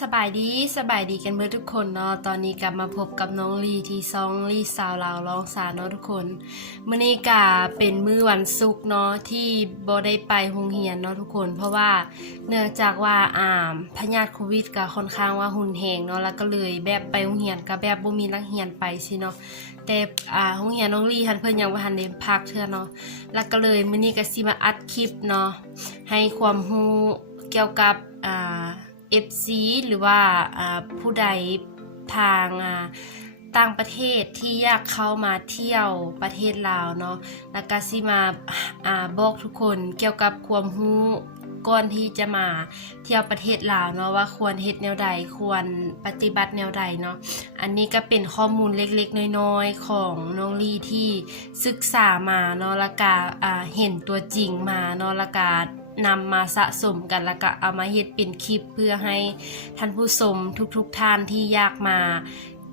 สบายดีสบายดีกันเมื่อทุกคนเนาะตอนนี้กลับมาพบกับน้องลีที่ซองลีสาวลาวร้องสาเนาะทุกคนมื้อนี้กาเป็นมื้อวันศุกร์เนาะที่บ่ได้ไปโรงเรียนเนาะทุกคน เพราะว่าเนื่องจากว่าอ่าพยาธิโควิดก็ค่อนข้างว่าหุ่นแหงเนาะแล้วก็เลยแบบไปโรงเรียนก็แบบบ่มีนักเรียนไปสิเนาะแต่อ่าโรงเรียนน้องลีหันเพิ่นยังบ่ทันได้พักเทื่อเนาะแล้วก็เลยมื้อนี้ก็สิมาอัดคลิปเนาะให้ความรู้เกี่ยวกับอ่า FC หรือว่าผู้ใดทางอ่าต่างประเทศที่อยากเข้ามาเที่ยวประเทศลาวเนาะแล้วก็สิมาอาบอกทุกคนเกี่ยวกับความรู้ก่อนที่จะมาเที่ยวประเทศลาวเนาะว่าควรเฮ็ดแนวใดควรปฏิบัติแนวใดเนาะอันนี้ก็เป็นข้อมูลเล็กๆ น้อยๆ ของน้องลี่ที่ศึกษามาเนาะแล้วก็อ่าเห็นตัวจริงมาเนาะแล้วก็ นำมาสะสมกันแล้วก็เอามาเฮ็ดเป็นคลิปเพื่อให้ท่านผู้ชมทุกๆท่านที่อยากมา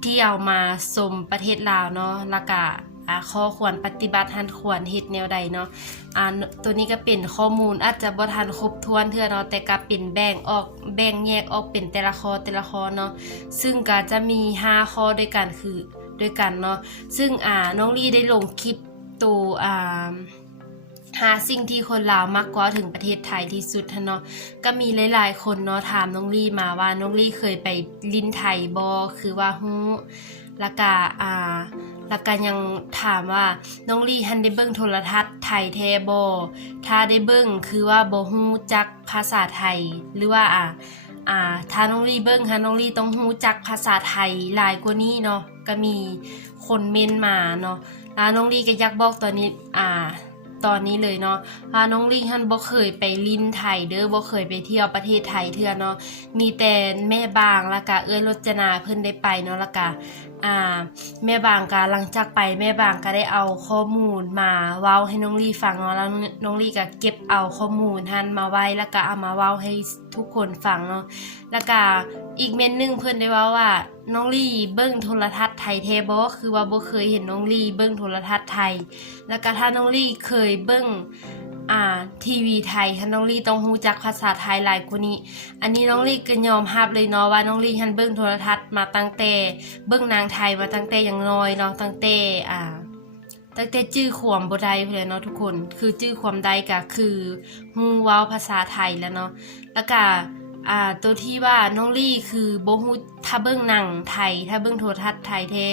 ที่ยวมาชมประเทศลาวเนาะแล้วก็อ่าข้อควรปฏิบัติท่านควรเฮ็ดแนวใดเนาะอ่าตัวนี้ก็เป็นข้อมูลอาจจะบ่ทันครบถ้วนเทื่อเนาะแต่ก็เป็นแบ่งออกแบ่งแยกออกเป็นแต่ละข้อแต่ละข้อเนาะซึ่งก็จะมี 5 ข้อด้วยกันคือด้วยกันเนาะซึ่งอ่าน้องลี่ได้ลงคลิปตัวอ่า หาสิ่งที่คนลาวมักกว่าถึงประเทศไทยที่สุดเนาะก็มีหลายๆ คนเนาะถามน้องลี่มาว่าน้องลี่เคยไปลินไทยบอคือว่าฮู้แล้วก็อ่าแล้วก็ยังถามว่าน้องลี่ฮันได้เบิ่งโทรทัศน์ไทยแท้บอถ้าได้เบิ่งคือว่าบ่ฮู้จักภาษาไทยหรือว่าอ่าอ่าถ้าน้องลี่เบิ่งค่ะน้องลี่ต้องฮู้จักภาษาไทยหลายกว่านี้เนาะก็มีคนเม้นมาเนาะแล้วน้องลี่ก็อยากบอกตอนนี้อ่า ตอนนี้เลยเนาะว่าน้องลิงฮันบ่เคยไปลินไทยเด้อบ่เคยไปเที่ยวประเทศไทยเทื่อเนาะมีแต่แม่บางแล้วก็เอื้อยรจนาเพิ่นได้ไปเนาะแล้วก็อ่าแม่บางก็หลังจากไปแม่บางก็ได้เอาข้อมูลมาเว้าให้น้องลี่ฟังเนาะแล้วน้องลี่ก็เก็บเอาข้อมูลท่านมาไว้แล้วก็เอามาเว้าให้ทุกคนฟังเนาะแล้วก็อีกเมนหนึงเพิ่นได้เว้าว่า น้องลี่เบิ่งโทรทัศน์ไทยแท้บ่คือว่าบ่เคยเห็นน้องลี่เบิ่งโทรทัศน์ไทย แล้วก็ถ้าน้องลี่เคยเบิ่งอ่าทีวีไทยถ้าน้องลี่ต้องรู้จักภาษาไทยหลายกว่านี้ อันนี้น้องลี่ก็ยอมรับเลยเนาะว่าน้องลี่หันเบิ่งโทรทัศน์มาตั้งแต่เบิ่งนางไทยมาตั้งแต่ยังน้อยเนาะตั้งแต่อ่าตั้งแต่จื้อควมบ่ได้เลยเนาะทุกคน คือจื้อความได้ก็คือฮู้เว้าภาษาไทยแล้วเนาะแล้วก็ อ่าตัวที่ว่าน้องลี่คือบฮูถ้าเบิ้งหนังไทย ถ้าเบิ้งโทรทัศน์ไทยแท้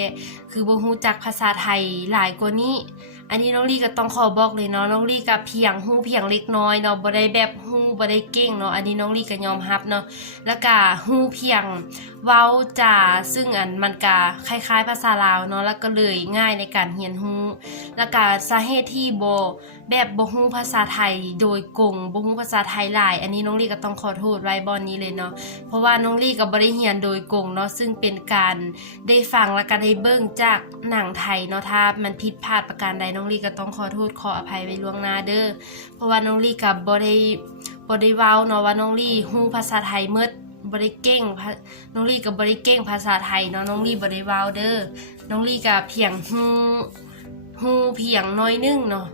คือบฮูจักภาษาไทยหลายกว่านี้ อันนี้น้องลี่ก็ต้องขอบอกเลยเนาะน้องลี่ก็เพียงฮู้เพียงเล็กน้อยเนาะบ่ได้แบบฮู้บ่ได้เก่งเนาะอันนี้น้องลี่ก็ยอมรับเนาะแล้วก็ฮู้เพียงเว้าจาซึ่งอันมันก็คล้าย ๆ ภาษาลาวเนาะแล้วก็เลยง่ายในการเรียนฮู้แล้วก็สาเหตุที่บ่แบบบ่ฮู้ภาษาไทยโดยกงบ่ฮู้ภาษาไทยหลาย อันนี้น้องลี่ก็ต้องขอโทษไว้บอนนี้เลยเนาะเพราะว่าน้องลี่ก็บ่ได้เรียนโดยกงเนาะซึ่งเป็นการได้ฟังและก็ได้เบิ่งจากหนังไทยเนาะถ้ามันผิดพลาดประการใดน้องลีก็ต้องขอโทษขออภัยไว้ล่วงหน้าเด้อเพราะว่าน้องลีก็บ่ได้บ่ได้เว้าเนาะว่าน้องลี่ฮู้ภาษาไทยหมดบ่ได้เก่งน้องลี่ก็บ่ได้เก่งภาษาไทยเนาะน้องลี่บ่ได้เว้าเด้อน้องลี่ก็เพียงฮู้ฮู้เพียงน้อยนึงเนาะ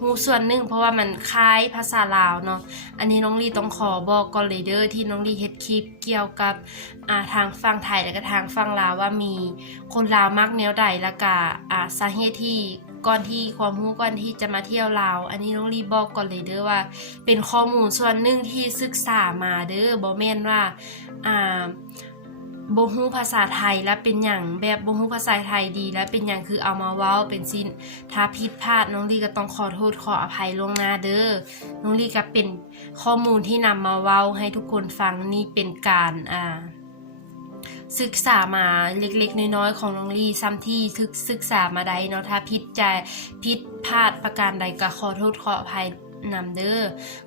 ฮูส่วนหนึงเพราะว่ามันคล้ายภาษาลาวเนาะอันนี้น้องลี่ต้องขอบอกก่อนเลยเด้อที่น้องลี่เฮ็ดคลิปเกี่ยวกับอาทางฝั่งไทยและก็ทางฝั่งลาวว่ามีคนลาวมักแนวใดแล้วก็อาสาเหตุที่ ก่อนที่ความรู้ก่อนที่จะมาเที่ยวลาว อันนี้น้องลี่บอกก่อนเลยเด้อว่า เป็นข้อมูลส่วนหนึ่งที่ศึกษามาเด้อบ่แม่นว่าอ่าบ่ฮู้ภาษาไทยแล้วเป็นหยังแบบบ่ฮู้ภาษาไทยดี แล้วเป็นหยังคือเอามาเว้าเป็นสิ้น ถ้าผิดพลาดน้องลี่ก็ต้องขอโทษขออภัยล่วงหน้าเด้อน้องลี่ก็เป็นข้อมูลที่นำมาเว้าให้ทุกคนฟังนี่เป็นการอ่า ศึกษามาเล็กๆ น้อยๆ ของน้องลี่ซ้ำที่ศึกศึกษามาได้เนาะถ้าผิดใจผิดพลาดประการใดก็ขอโทษขออภัยนำเด้อ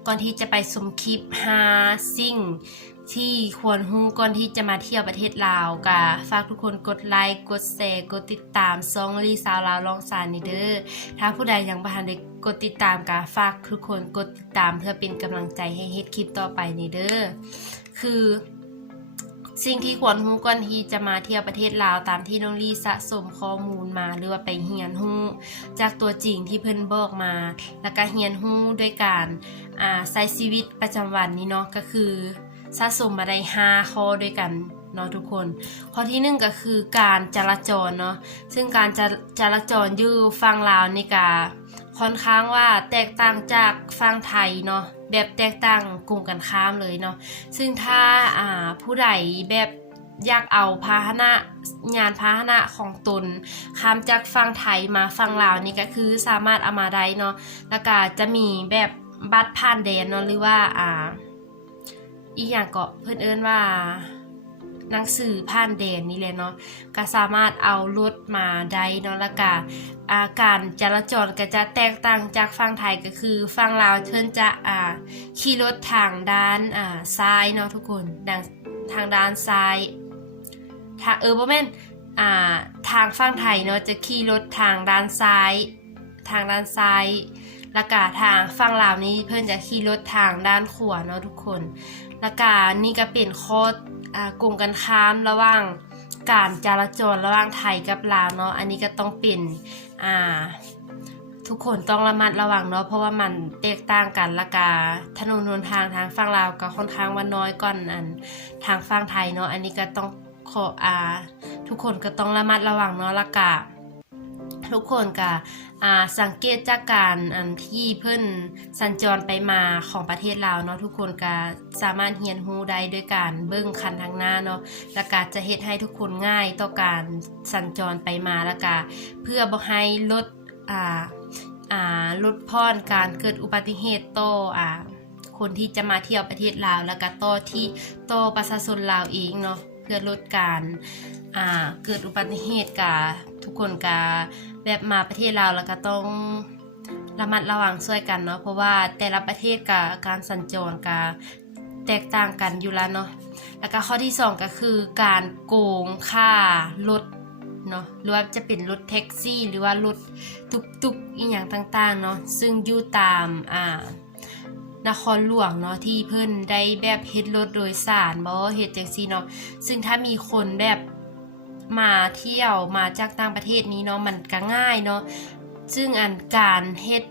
ก่อนที่จะไปสมคลิปหาสิ่งที่ควรฮู้ก่อนที่จะมาเที่ยวประเทศลาวก็ฝากทุกคนกดไลค์ กดแชร์ กดติดตามซองลีสาวลาวลองสารนี่เด้อ ถ้าผู้ใดยังบ่ทันได้กดติดตามก็ฝากทุกคนกดติดตามเพื่อเป็นกำลังใจให้เฮ็ดคลิปต่อไปนี่เด้อ คือ สิ่งที่ควรรู้ก่อนที่จะมาเที่ยวประเทศลาวตามที่น้องลี่สะสมข้อมูลมาหรือว่าไปเฮียนฮู้จากตัวจริงที่เพิ่นบอกมา แล้วก็เฮียนฮู้ด้วยการอ่าใช้ชีวิตประจำวันนี้เนาะก็คือสะสมมาได้ห้าข้อด้วยกัน เนาะทุกคน ข้อที่หนึ่งก็คือการจราจรเนาะซึ่งการจราจราจรอยู่ฝั่งลาวนี่ก็ค่อนข้างว่าแตกต่างจากฝั่งไทยเนาะแบบแตกต่างกลุ่มกันข้ามเลยเนาะซึ่งถ้าอ่าผู้ใดแบบอยากเอาพาหนะงานพาหนะของตนข้ามจากฝั่งไทยมาฝั่งลาวนี่ก็คือสามารถเอามาได้เนาะแล้วก็จะมีแบบบัตรผ่านแดนเนาะหรือว่าอ่าอีกอย่างก็เพื่อนเอิ้นว่า หนังสือผ่านแดนนี่แหละเนาะก็สามารถเอารถมาได้เนาะแล้วก็อาการจราจรก็จะแตกต่างจากฝั่งไทยก็คือฝั่งลาวเพิ่นจะอ่าขี่รถทางด้านอ่าซ้ายเนาะทุกคนดังทางด้านซ้ายทางเออบ่แม่นอ่าทางฝั่งไทยเนาะจะขี่รถทางด้านซ้าย ทางด้านซ้ายแล้วก็ทางฝั่งลาวนี้เพิ่นจะขี่รถทางด้านขวาเนาะทุกคน แล้วก็นี่ก็เป็นข้ออ่ากงกันข้ามระหว่างการจราจรระหว่างไทยกับลาวเนาะอันนี้ก็ต้องเป็นอ่าทุกคนต้องระมัดระวังเนาะเพราะว่ามันแตกต่างกันละกาถนนหนทางทางฝั่งลาวก็ค่อนข้างว่าน้อยก่อนอันทางฝั่งไทยเนาะอันนี้ก็ต้องขออ่าทุกคนก็ต้องระมัดระวังเนาะละกาทุกคนก็อ่า สังเกตจากการที่เพิ่นสัญจรไปมาของประเทศลาวเนาะทุกคนก็สามารถเรียนรู้ได้ด้วยการเบิ่งคันทางหน้าเนาะแล้วก็จะเฮ็ดให้ทุกคนง่ายต่อการสัญจรไปมาแล้วก็เพื่อบ่ให้ลดอ่าอ่าลดพรการเกิดอุบัติเหตุต่ออ่าคนที่จะมาเที่ยวประเทศลาว แล้วก็ต่อที่ต่อประชาชนลาวเองเนาะเพื่อลดการอ่าเกิดอุบัติเหตุกับทุกคนกับ แบบมาประเทศเราแล้วก็ต้องระมัดระวังช่วยกันเนาะเพราะว่าแต่ละประเทศกับการสัญจรกับแตกต่างกันอยู่แล้วเนาะแล้วก็ข้อที่สองก็คือการโกงค่ารถเนาะหรือว่าจะเป็นรถแท็กซี่ หรือว่ารถตุกๆอีกอย่างต่างๆเนาะซึ่งอยู่ตามอ่านครหลวงเนาะที่เพิ่นได้แบบเฮ็ดรถโดยสารบ่เฮ็ดจังซี่เนาะซึ่งถ้ามีคนแบบ มาเที่ยวมาจากต่างประเทศนี้เนาะมันก็ง่ายเนาะซึ่งอันการเฮ็ด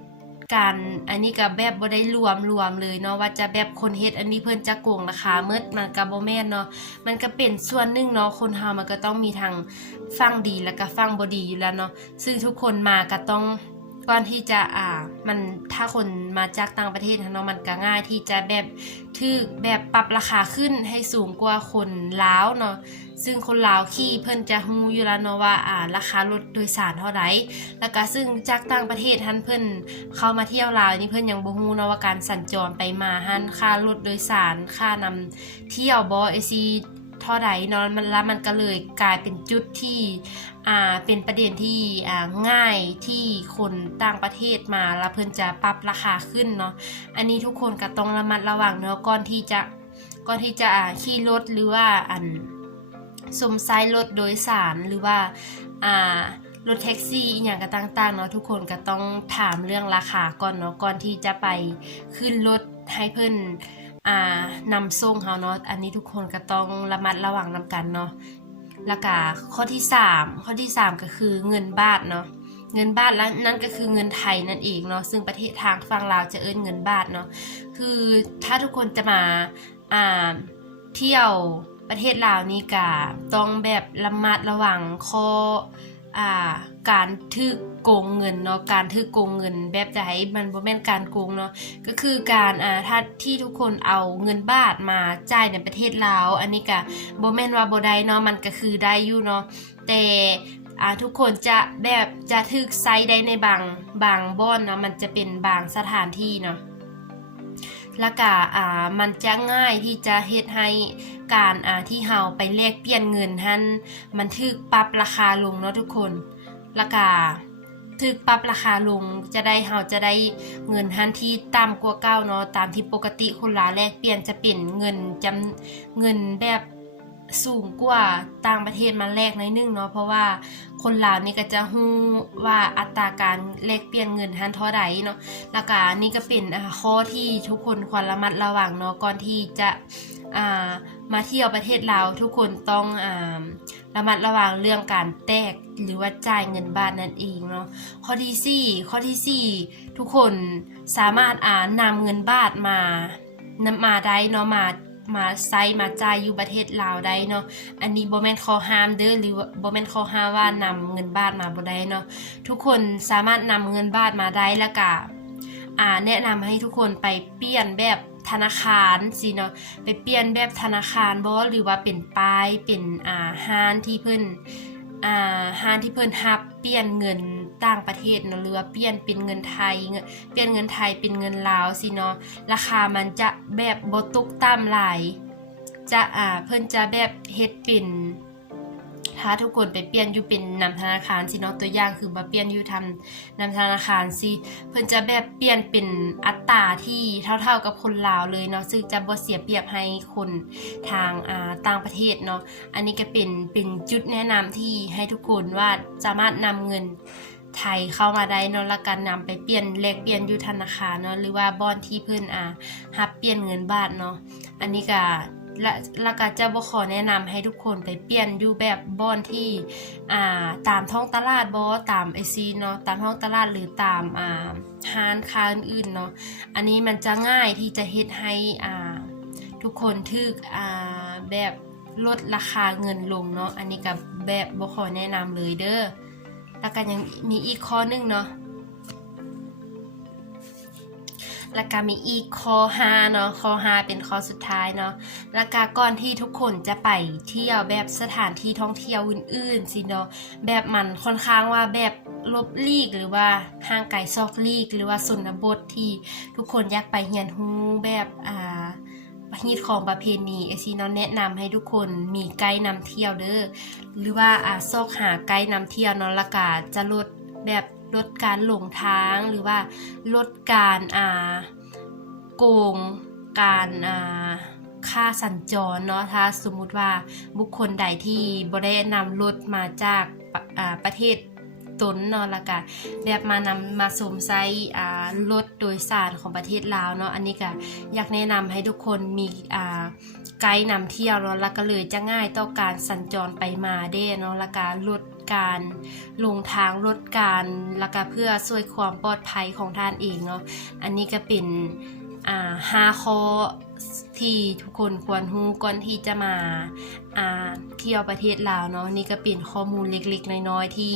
การอันนี้ก็แบบบ่ได้รวมรวมเลยเนาะว่าจะแบบคนเฮ็ดอันนี้เพิ่นจะโกงราคาเมิดมันก็บ่แม่นเนาะมันก็เป็นส่วนหนึ่งเนาะคนเฮามันก็ต้องมีทางฟังดีแล้วก็ฟังบ่ดีอยู่แล้วเนาะซึ่งทุกคนมาก็ต้อง ก่อนที่จะอ่ามันถ้าคนมาจากต่างประเทศเนาะมันก็ง่ายที่จะแบบถึกแบบปรับราคาขึ้นให้สูงกว่าคนลาวเนาะซึ่งคนลาวขี่เพิ่นจะฮู้อยู่แล้วเนาะว่าอ่าราคารถโดยสารเท่าใดแล้วก็ซึ่งจากต่างประเทศท่านเพิ่นเข้ามาเที่ยวลาวนี่เพิ่นยังบ่ฮู้เนาะว่าการสัญจรไปมาหันค่ารถโดยสารค่านำเที่ยวบ่ไอซีเท่าใดเนาะมันแล้วมันก็เลยกลายเป็นจุดที่ เป็นประเด็นที่ง่ายที่คนต่างประเทศมาแล้วเพิ่นจะปรับราคาขึ้นเนาะอันนี้ทุกคนก็ต้องระมัดระวังเนาะก่อนที่จะก่อนที่จะขี่รถหรือว่าอันสมไซรถโดยสารหรือว่ารถแท็กซี่อย่างก็ต่างๆเนาะทุกคนก็ต้องถามเรื่องราคาก่อนเนาะก่อนที่จะไปขึ้นรถให้เพิ่นอนำส่งเฮาเนาะอันนี้ทุกคนก็ต้องระมัดระวังนำกันเนาะ แล้วก็ข้อที่ 3 ข้อที่ 3 ก็คือเงินบาทเนาะเงินบาทแล้วนั่นก็คือเงินไทยนั่นเองเนาะซึ่งประเทศทางฝั่งลาวจะเอิ้นเงินบาทเนาะคือถ้าทุกคนจะมาอ่าเที่ยวประเทศลาวนี่ก็ต้องแบบระมัดระวังข้อ อ่าการทึกโกงเงินเนาะการทึกโกงเงินแบบจะให้มันบ่แม่นการโกงเนาะก็คือการอ่าถ้าที่ทุกคนเอาเงินบาทมาจ่ายในประเทศลาวอันนี้ก็บ่แม่นว่าบ่ได้เนาะมันก็คือได้อยู่เนาะแต่อ่าทุกคนจะแบบจะทึกไซได้ในบางบางบ่อนเนาะมันจะเป็นบางสถานที่เนาะ แล้วก็อ่ามันจะง่ายที่จะเฮ็ดให้การอ่าที่เฮาไปแลกเปลี่ยนเงินหันมันถึกปรับราคาลงเนาะทุกคนแล้วก็ถึกปรับราคาลงจะได้เฮาจะได้เงินหันที่ต่ำกว่าเก่าเนาะตามที่ปกติคนลาแลกเปลี่ยนจะเป็นเงินจำเงินแบบ สูงกว่าต่างประเทศมาแลกน้อยนึงเนาะเพราะว่าคนลาวนี่ก็จะฮู้ว่าอัตราการแลกเปลี่ยนเงินหันเท่าใดเนาะแล้วก็นี่ก็เป็นอ่าข้อที่ทุกคนควรระมัดระวังเนาะก่อนที่จะอ่ามาเที่ยวประเทศลาวทุกคนต้องอ่าระมัดระวังเรื่องการแตกหรือว่าจ่ายเงินบาทนั่นเองเนาะข้อที่สี่ข้อที่สี่ทุกคนสามารถอ่านำเงินบาทมานำมาได้เนาะมา มาใช้มาจ่ายอยู่ประเทศลาวได้เนาะ อันนี้บ่แม่นข้อห้ามเด้อหรือว่าบ่แม่นข้อห้ามว่านำเงินบาทมาบ่ได้เนาะ ทุกคนสามารถนำเงินบาทมาได้แล้วก็อ่าแนะนำให้ทุกคนไปเปลี่ยนแบบธนาคารสิเนาะไปเปลี่ยนแบบธนาคารบ่หรือว่าเป็นป้ายเป็นอ่าห้านที่เพิ่น อ่าห้างที่เพิ่นฮับเปลี่ยนเงินต่างประเทศเนาะหรือว่าเปลี่ยนเป็นเงินไทยเงินเปลี่ยนเงินไทยเป็นเงินลาวสิเนาะราคามันจะแบบบ่ตกต่ำหลายจะอ่าเพิ่นจะแบบเฮ็ดเป็น ถ้าทุกคนไปเปลี่ยนอยู่เป็นนำธนาคารสิเนาะตัวอย่างคือมาเปลี่ยนอยู่ทำนำธนาคารสิเพิ่นจะแบบเปลี่ยนเป็นอัตราที่เท่า ๆกับคนลาวเลยเนาะซึ่งจะบ่เสียเปรียบให้คนทางอ่าต่างประเทศเนาะอันนี้ก็เป็นเป็นจุดแนะนำที่ให้ทุกคนว่าสามารถนำเงินไทยเข้ามาได้เนาะแล้วกันนำไปเปลี่ยนแลกเปลี่ยนอยู่ธนาคารเนาะหรือว่าบอนที่เพิ่นอ่ารับเปลี่ยนเงินบาทเนาะอันนี้ก็ และแล้วก็จะบ่ขอแนะนำให้ทุกคนไปเปลี่ยนอยู่แบบบอนที่อ่าตามท้องตลาดบ่ตามไอซีเนาะตามท้องตลาดหรือตามอ่าห้านค้าอื่นๆเนาะอันนี้มันจะง่ายที่จะเฮ็ดให้อ่าทุกคนทึกอ่าแบบลดราคาเงินลงเนาะอันนี้กับแบบบ่ขอแนะนำเลยเด้อแล้วก็ยังมีอีกข้อนึงเนาะ แล้วก็มีอีกข้อ5เนาะข้อ5เป็นข้อสุดท้ายเนาะแล้วก็ก่อนที่ทุกคนจะไปเที่ยวแบบสถานที่ท่องเที่ยวอื่นๆสิเนาะแบบมันค่อนข้างว่าแบบลบลีกหรือว่าห่างไกลซอกลีก หรือว่าสนบทที่ทุกคนอยากไปเรียนรู้แบบอ่าฮีตของประเพณีไอซีเนาะแนะนำให้ทุกคนมีไกด์นำเที่ยวเด้อหรือว่าอ่าซอกหาไกด์นำเที่ยวเนาะละกาจะลดแบบ ลดการหลงทางหรือว่าลดการอ่าโกงการอ่าค่าสัญจรเนาะถ้าสมมุติว่าบุคคลใดที่บ่ได้นำรถมาจากปอ่าประเทศตนเนาะแล้วก็แบบมานำมาสวมใช้อ่ารถโดยสารของประเทศลาวเนาะอันนี้ก็อยากแนะนำให้ทุกคนมีอ่าไกด์นำเที่ยวเนาะแล้วก็เลยจะง่ายต่อการสัญจรไปมาเด้เนาะล้วก็ลด การลงทางลดการแล้วก็เพื่อช่วยความปลอดภัยของท่านเองเนาะอันนี้ก็เป็นอ่าห้าข้อที่ทุกคนควรรู้ก่อนที่จะมาอ่าเที่ยวประเทศลาวเนาะนี่ก็เป็นข้อมูลเล็กๆ น้อยๆ ที่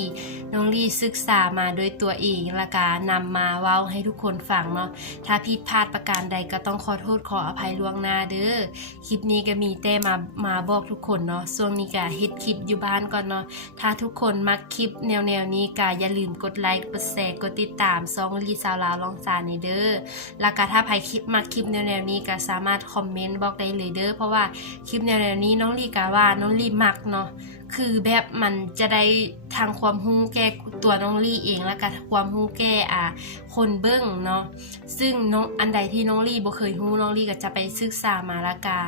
น้องลี่ศึกษามาด้วยตัวเองและก็นำมาเว้าให้ทุกคนฟังเนาะถ้าผิดพลาดประการใดก็ต้องขอโทษขออภัยล่วงหน้าเด้อคลิปนี้ก็มีแต่มามาบอกทุกคนเนาะช่วงนี้ก็เฮ็ดคลิปอยู่บ้านก่อนเนาะถ้าทุกคนมักคลิปแนวๆนี้ก็อย่าลืมกดไลค์กดแชร์กดติดตามซองลีสาวลาวลองซานนี่เด้อแล้วก็ถ้าใครคลิปมักคลิปแนวๆนี้ก็สามารถคอมเมนต์บอกได้เลยเด้อเพราะว่าคลิปแนวนี้น้องลีกาว่าน้องลีมักเนาะคือแบบมันจะได้ทางความหู้แก่ตัวน้องลี่เองแล้วก็ความหู้แก่อ่าคนเบิ้งเนาะซึ่งน้องอันใดที่น้องลี่บ่เคยหู้น้องลี่ก็จะไปศึกษามาละกา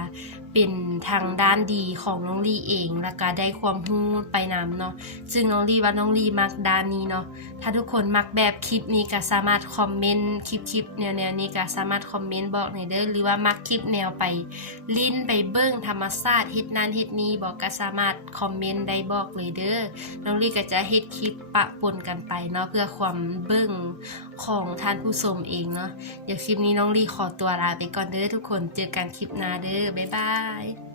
เป็นทางด้านดีของน้องลี่เอง แล้วก็ได้ความรู้ไปนำเนาะซึ่งน้องลี่ว่าน้องลี่มักด้านนี้เนาะถ้าทุกคนมักแบบคลิปนี้ก็สามารถคอมเมนต์คลิปคลิปแนวแนวนี้ก็สามารถคอมเมนต์บอกหน่อยเด้อหรือว่ามักคลิปแนวไป ลิ้นไปเบิ้งธรรมชาติเฮ็ดนั่นเฮ็ดนี้บอกก็สามารถคอมเมนต์ได้บอกเลยเด้อน้องลี่ก็จะเฮ็ดคลิปปะปนกันไปเนาะเพื่อความเบิ้ง ของท่านผู้ชมเองเนาะเดี๋ยวคลิปนี้น้องลีขอตัวลาไปก่อนเด้อทุกคน เจอกันคลิปหน้าเด้อบ๊ายบาย